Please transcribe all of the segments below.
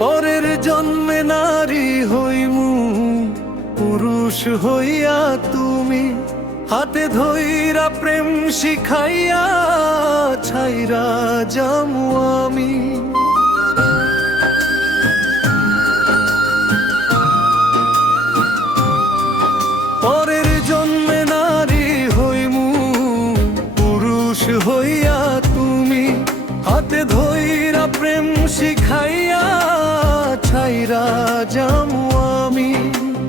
পরের জন্মে নারী হইমু, পুরুষ হইয়া তুমি হাতে ধইরা প্রেম শিখাইয়া ছাইরা যামু আমি। পরের জন্মে নারী হইমু, পুরুষ হইয়া তুমি হাতে ধইরা প্রেম শিখাইয়া ছাইরা যামু আমি।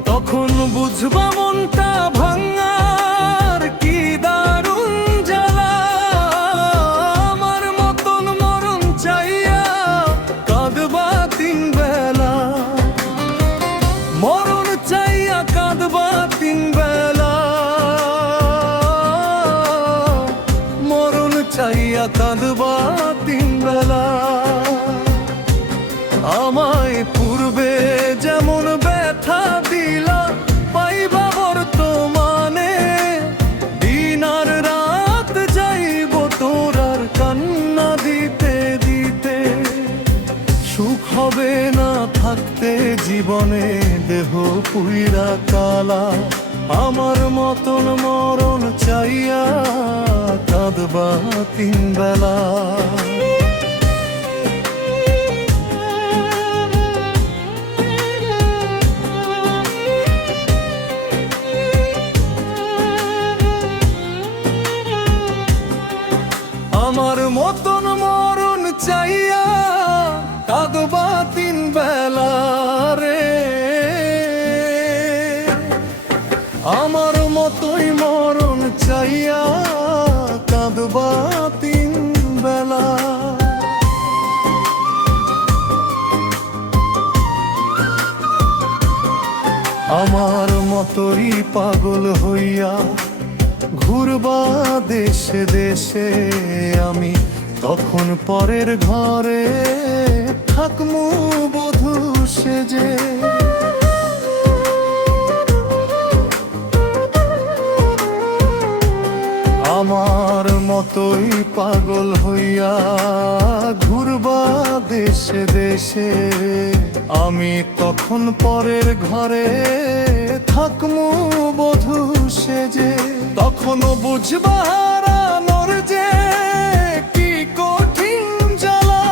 তখন বুঝবা মনটা ভাঙার কি দারুণ জ্বালা, আমার মতন মরণ চাইয়া কাঁদবা তিন বেলা, মরণ চাইয়া কাঁদবা তিন বেলা, মরণ চাইয়া কাঁদবা তিন বেলা। আমায় পূর্বে যেমন ব্যথা দিলা পাইবা বর্তমানে, দিন আর রাত যাইব তোর আর কান্না দিতে দিতে। সুখ হবে না থাকতে জীবনে দেহ পুইরা কালা, আমার মতন মরণ চাইয়া কাঁদবা তিন বেলা। আমার মতন মরণ চাইয়া কাঁদবা তিন বেলা রে, আমার মতই মরণ চাইয়া কাঁদবা তিন বেলা। আমার মতই পাগল হইয়া ঘুরবা দেশে দেশে আমি, তখন পরের ঘরে থাকমু বধূ সেজে। আমার মতই পাগল হইয়া ঘুরবা দেশে দেশে আমি, তখন পরের ঘরে থাকমু বধূ সেজে। তখনও বুঝবা হারানোর যে কি কঠিন জ্বালা,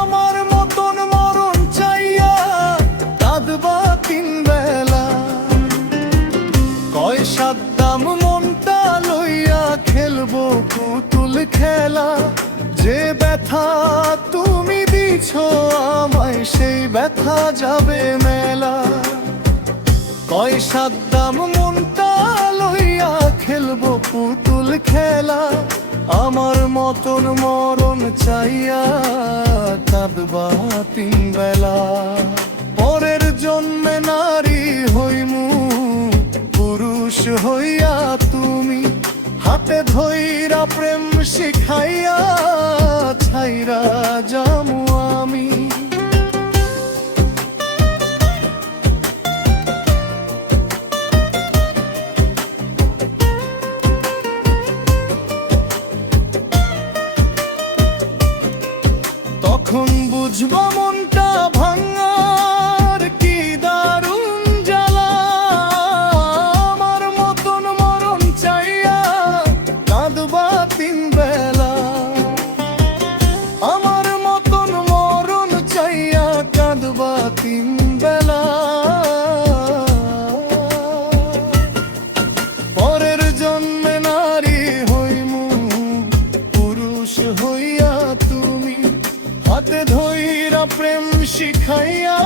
আমার মতন মরণ চাইয়া কাঁদবা তিন বেলা। কয় সাদ্দাম মনটা লইয়া খেলবো পুতুল খেলা, যে ব্যথা তুমি দিছ আমায় সেই ব্যথা যাবে মেলা। কয় সাদ্দাম মনটা লইয়া খেলবো পুতুল খেলা, আমার মতন মরণ চাইয়া কাঁদবা তিন বেলা। পরের জন্মে নারী হইমু, পুরুষ হইয়া তুমি হাতে ধইরা প্রেম শিখাইয়া ছাইরা যামু আমি। তখন বুঝবা মনটা ভাঙার কি দারুণ জ্বালা, আমার মতন মরণ চাইয়া কাঁদবা তিন বেলা, আমার মতন মরণ চাইয়া কাঁদবা তিন বেলা। পরের জন্মে নারী হইমু, পুরুষ হইয়া তুমি হাতে ধইরা প্রেম শিখাইয়া